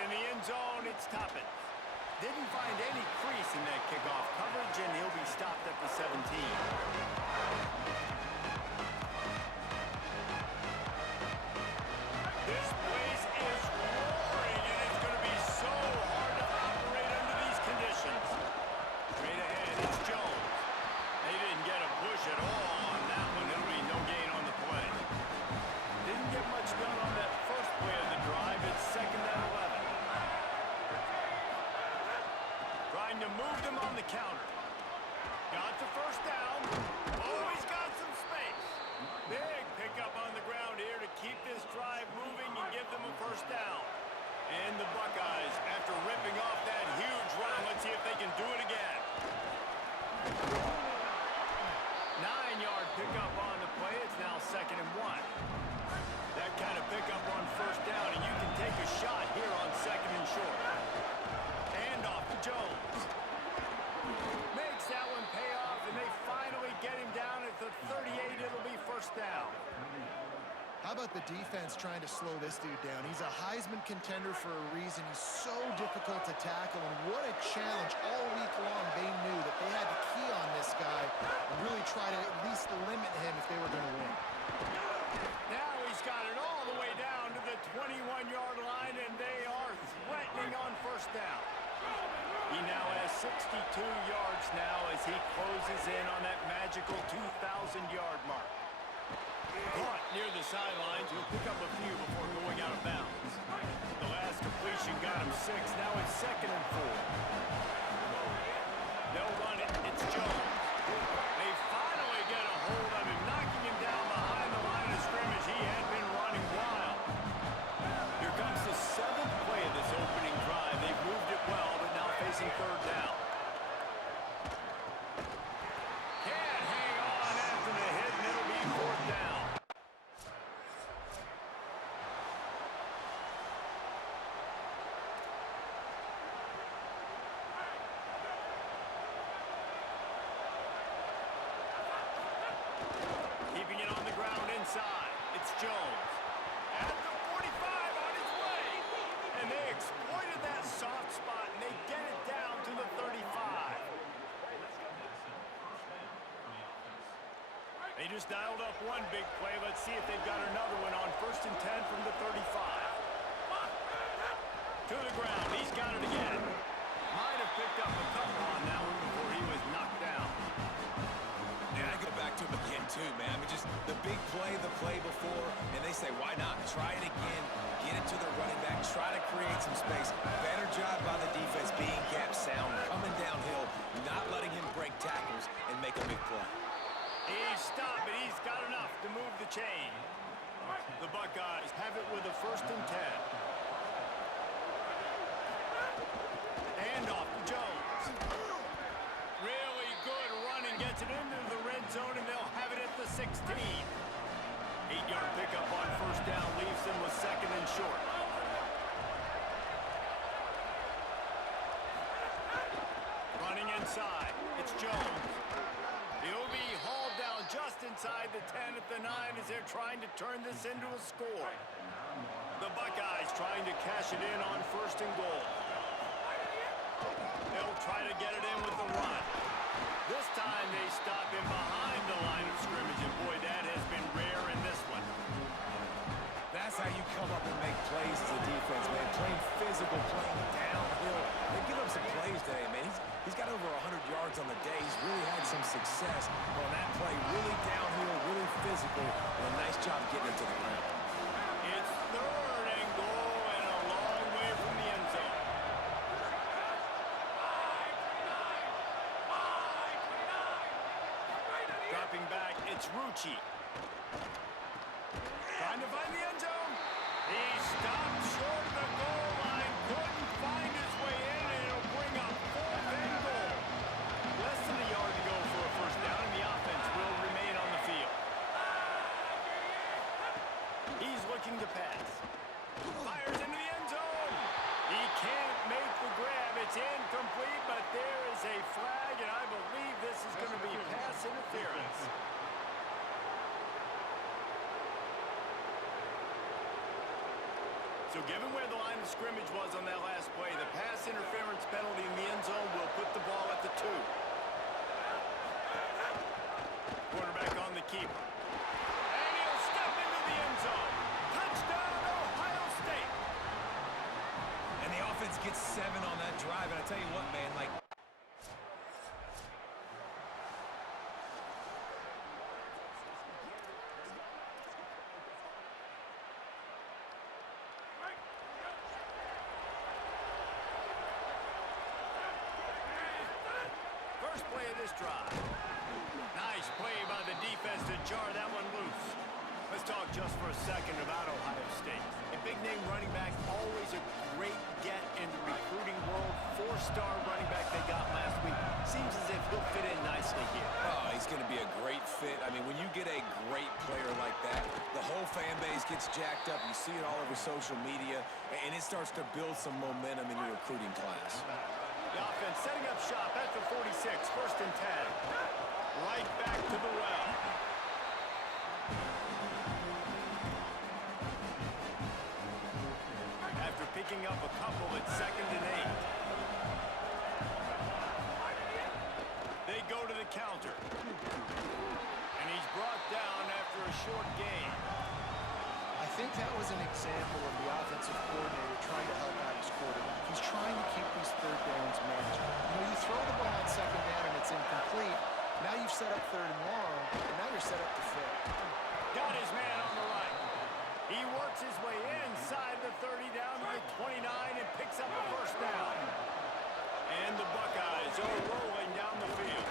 in the end zone, it's Toppin. Didn't find any crease in that kickoff coverage, and he'll be stopped at the 17. This place is roaring, and it's going to be so hard to operate under these conditions. Straight ahead, it's Jones. They didn't get a push at all on that one. It'll be no gain on the play. Didn't get much done on that first play of the drive. It's 2nd and 11. Trying to move them on the counter. Got the first down. Oh, he's got some space. Big pickup on the ground here to keep this drive moving and give them a first down. And the Buckeyes, after ripping off that huge run, let's see if they can do it again. 9-yard pickup on the play. It's now 2nd and 1. That kind of pickup on first down, and you can take a shot here on 2nd and short. And off to Jones. Makes that one pay off, and they finally get him down at the 38. It'll be first down. How about the defense trying to slow this dude down? He's a Heisman contender for a reason. He's so difficult to tackle, and what a challenge all week long. They knew that they had to key on this guy and really try to at least limit him if they were going to win. Now he's got it all the way down to the 21-yard line, and they are threatening on first down. He now has 62 yards now as he closes in on that magical 2,000-yard mark. Caught near the sidelines. He'll pick up a few before going out of bounds. The last completion got him 6. Now it's 2nd and 4. They'll run it. It's Jones. They finally get a hold of him, knocking him down behind the line of scrimmage. He had been running wild. Here comes the 7th play of this opening drive. They've moved it well, but now facing 3rd down. Can't hang on after the hit, and it'll be 4th down. Keeping it on the ground inside. It's Jones. At the 45 on his way. And they exploited that soft spot, and they get it down to the 35. They just dialed up one big play. Let's see if they've got another one on 1st and 10 from the 35. To the ground. He's got it again. Might have picked up a couple on that one before he was knocked down. And I go back to him again, too, man. I mean, just the big play, the play before, and they say, why not? Try it again, get it to the running back, try to create some space. Better job by the defense being gap sound, coming downhill, not letting him break tackles and make a big play. He's stopped, but he's got enough to move the chain. The Buckeyes have it with a 1st and 10. And off to Jones. Really good running, gets it into the red zone, and they'll have it at the 16. 8-yard pickup on first down leaves them with 2nd and short. Running inside, it's Jones. He'll be hauled down just inside the 10 at the 9 as they're trying to turn this into a score. The Buckeyes trying to cash it in on 1st and goal. They'll try to get it in with the run. This time they stop him behind the line of scrimmage, and boy, that has been rare in this one. That's how you come up and make plays as a defense, man. Playing physical, playing downhill. They give up some plays today, man. He's got over 100 yards on the day. He's really had some success on that play. Really downhill, really physical, and a nice job getting it to the ground. It's 3rd and goal and a long way from the end zone. Dropping back, it's Rucci. Trying to find the end zone. He stopped short of the goal line. Couldn't find his way in, and it'll bring up 4th and goal. Less than a yard to go for a first down, and the offense will remain on the field. He's looking to pass. Fires into the end zone. He can't make the grab. It's incomplete, but there is a flag, and I believe this is going to be pass interference. So given where the line of scrimmage was on that last play, the pass interference penalty in the end zone will put the ball at the 2. Quarterback on the keeper. And he'll step into the end zone. Touchdown, Ohio State. And the offense gets 7 on that drive. And I tell you what, man, like, first play of this drive. Nice play by the defense to jar that one loose. Let's talk just for a second about Ohio State. A big-name running back, always a great get in the recruiting world. 4-star running back they got last week. Seems as if he'll fit in nicely here. oh, he's going to be a great fit. I mean, when you get a great player like that, the whole fan base gets jacked up. You see it all over social media, and it starts to build some momentum in your recruiting class. The offense setting up shop at the 46, 1st and 10. Right back to the well. After picking up a couple at 2nd and 8. They go to the counter. And he's brought down after a short gain. I think that was an example of the offensive coordinator trying to help out his quarterback. He's trying to keep these 3rd downs manageable. You know, you throw the ball on 2nd down and it's incomplete. Now you've set up 3rd and long, and now you're set up to fit. Got his man on the right. He works his way inside the 30 down to the 29 and picks up a 1st down. And the Buckeyes are rolling down the field.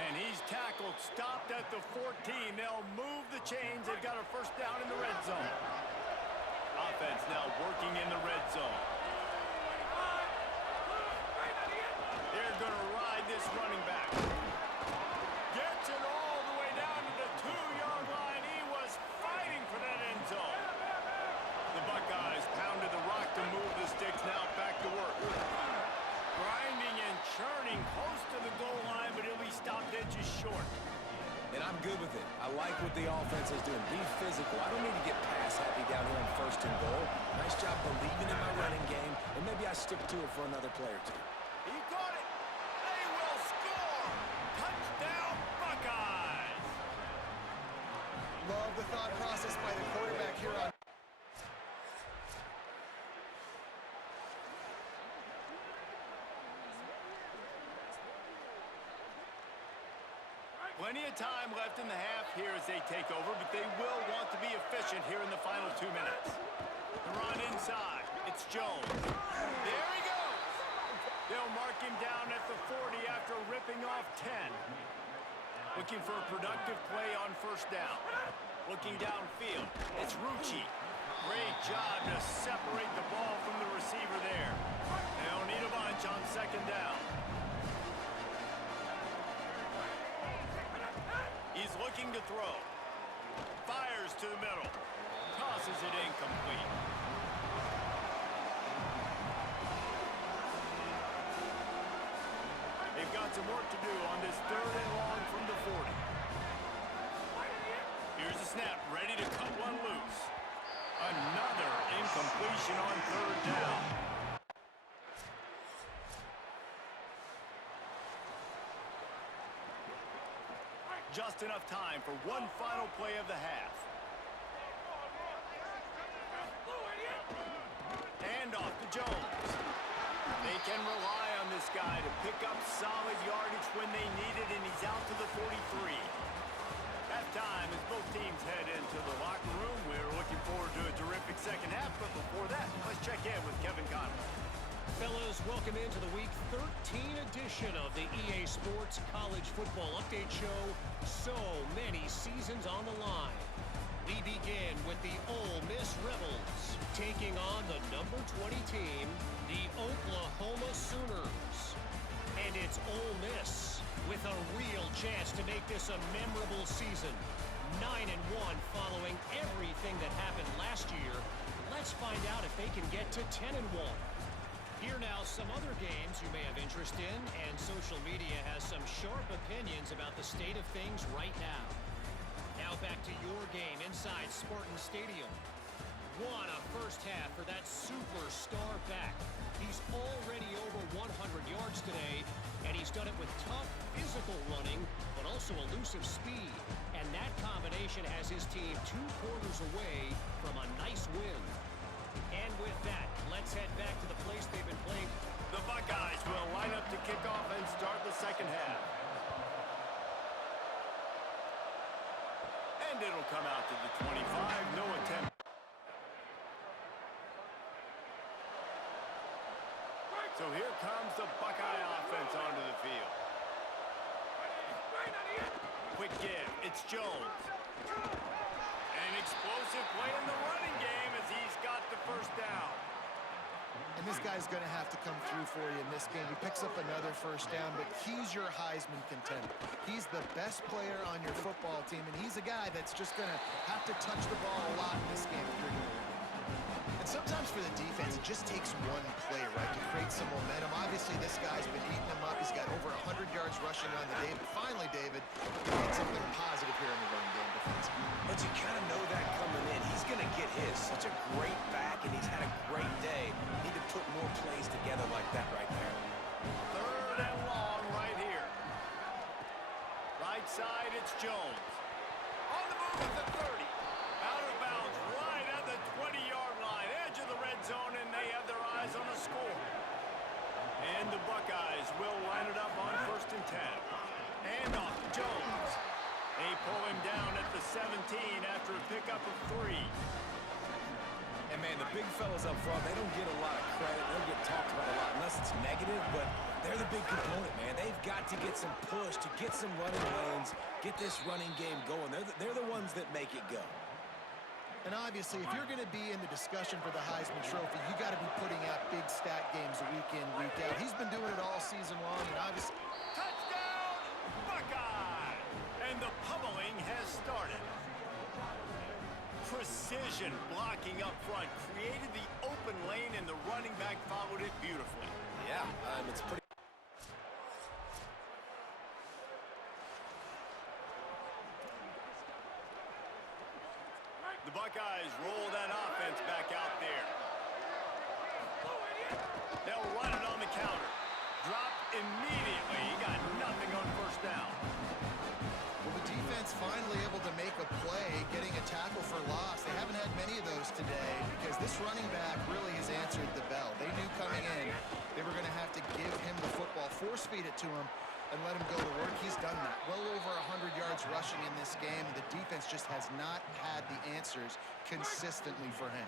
And he's tackled, stopped at the 14. They'll move the chains. They've got a 1st down in the red zone. Offense now working in the red zone. They're going to ride this running back. Gets it all the way down to the 2-yard line. He was fighting for that end zone. The Buckeyes pounded the rock to move the sticks. Now back to work. Grinding and churning close to the goal line, but he'll be stopped edges short. And I'm good with it. I like what the offense is doing. Be physical. I don't need to get pass happy down here on 1st and goal. Nice job believing in my running game, and maybe I stick to it for another play or 2. He got it. They will score. Touchdown, Buckeyes. Love the thought process by the quarterback here on. Plenty of time left in the half here as they take over, but they will want to be efficient here in the final 2 minutes. The run inside. It's Jones. There he goes. They'll mark him down at the 40 after ripping off 10. Looking for a productive play on 1st down. Looking downfield. It's Rucci. Great job to separate the ball from the receiver there. They'll need a bunch on 2nd down. He's looking to throw. Fires to the middle. Tosses it incomplete. They've got some work to do on this 3rd and long from the 40. Here's the snap, ready to cut one loose. Another incompletion on 3rd down. Just enough time for one final play of the half. And off to Jones. They can rely on this guy to pick up solid yardage when they need it, and he's out to the 43. Halftime as both teams head into the locker room. We're looking forward to a terrific 2nd half, but before that, let's check in with Kevin Conley. Fellas, welcome into the Week 13 edition of the EA Sports College Football Update Show. So many seasons on the line. We begin with the Ole Miss Rebels taking on the number 20 team, the Oklahoma Sooners. And it's Ole Miss with a real chance to make this a memorable season. 9-1 following everything that happened last year. Let's find out if they can get to 10-1. Here now, some other games you may have interest in, and social media has some sharp opinions about the state of things right now. Now back to your score game inside Spartan Stadium. What a first half for that superstar back. He's already over 100 yards today, and he's done it with tough physical running, but also elusive speed. And that combination has his team 2 quarters away from a nice win. And with that, let's head back to the place they've been playing. The Buckeyes will line up to kick off and start the second half. And it'll come out to the 25. No attempt. So here comes the Buckeye offense onto the field. Quick give. It's Jones. An explosive play in the running game as he's got the first down. And this guy's going to have to come through for you in this game. He picks up another first down, but he's your Heisman contender. He's the best player on your football team, and he's a guy that's just going to have to touch the ball a lot in this game if you're going to win. And sometimes for the defense, it just takes one play, right, to create some momentum. Obviously, this guy's been eating them up. He's got over 100 yards rushing on the day. But finally, David, he made something positive here in the running game defensively. But you kind of know that coming in. He's going to get his. Such a great back, and he's had a great day. Need to put more plays together like that right there. Third and long right here. Right side, it's Jones. On the move at the 30. Out of bounds right at the 20-yard line. Edge of the red zone, and they have their eyes on the score. And the Buckeyes will line it up on 1st and 10. And off to Jones. They pull him down at the 17 after a pickup of 3. And, man, the big fellas up front, they don't get a lot of credit. They don't get talked about a lot unless it's negative, but they're the big component, man. They've got to get some push, to get some running lanes, get this running game going. They're the ones that make it go. And obviously, if you're going to be in the discussion for the Heisman Trophy, you got to be putting out big stat games week in, week out. He's been doing it all season long, and obviously... Touchdown, Buckeye! And the pummeling has started. Precision blocking up front created the open lane, and the running back followed it beautifully. Yeah, it's pretty... The Buckeyes roll that offense back out there. They'll run it on the counter. Drop immediately. He got nothing on 1st down. Well, the defense finally able to make a play, getting a tackle for loss. They haven't had many of those today because this running back really has answered the bell. They knew coming in they were going to have to give him the football, force feed it to him, and let him go to work. He's done that. Well over 100 yards rushing in this game, and the defense just has not had the answers consistently for him.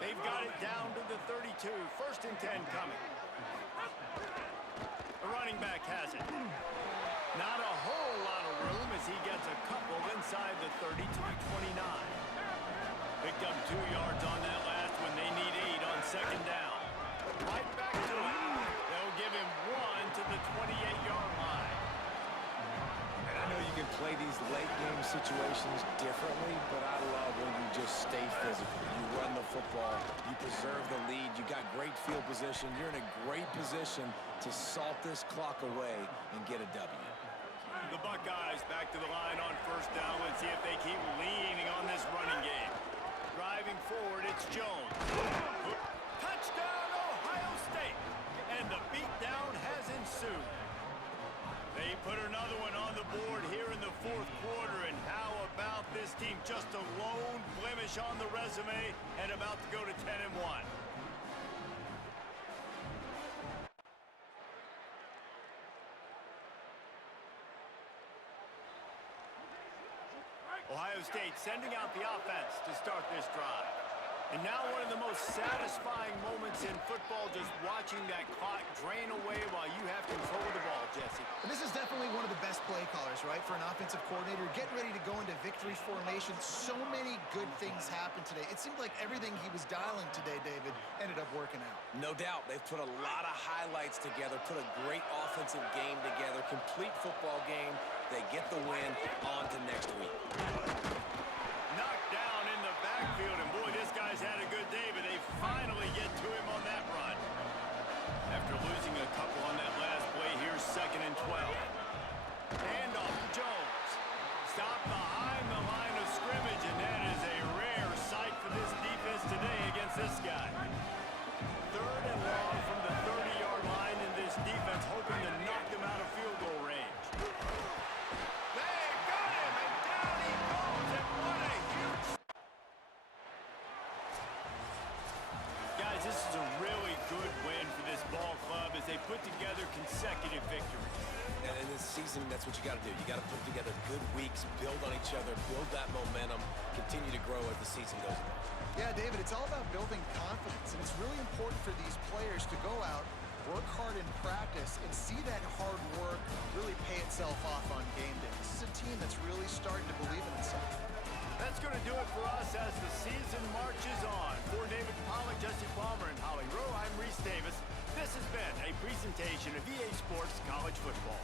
They've got it down to the 32. 1st and 10 coming. The running back has it. Not a whole lot of room as he gets a couple inside the 30 to the 29. Picked up 2 yards on that last one. They need 8 on 2nd down. Right back to him. They'll give him 1 to the 28-yard line. And I know you can play these late-game situations differently, but I love when you just stay physical. You run the football, you preserve the lead, you got great field position, you're in a great position to salt this clock away and get a W. The Buckeyes back to the line on 1st down. Let's see if they keep leaning on this running game. Driving forward, it's Jones. Touchdown, Ohio State! And the beatdown has ensued. They put another one on the board here in the 4th quarter, and how about this team? Just a lone blemish on the resume and about to go to 10-1. Ohio State sending out the offense to start this drive. And now one of the most satisfying moments in football, just watching that clock drain away while you have control of the ball, Jesse. And this is definitely one of the best play callers, right, for an offensive coordinator. Get ready to go into victory formation. So many good things happened today. It seemed like everything he was dialing today, David, ended up working out. No doubt. They've put a lot of highlights together, put a great offensive game together, complete football game. They get the win. On to next week. Knocked down in the backfield, and boy, this guy's had a good day, but they finally get to him on that run. After losing a couple on that last play, here's 2nd and 12. Hand off to Jones. Stop behind the line of scrimmage, this is a really good win for this ball club as they put together consecutive victories. And in this season, that's what you got to do. You got to put together good weeks, build on each other, build that momentum, continue to grow as the season goes on. Yeah, David, it's all about building confidence, and it's really important for these players to go out, work hard in practice, and see that hard work really pay itself off on game day. This is a team that's really starting to believe in itself. That's going to do it for us as the season marches on. For David Pollack, Jesse Palmer, and Holly Rowe, I'm Reese Davis. This has been a presentation of EA Sports College Football.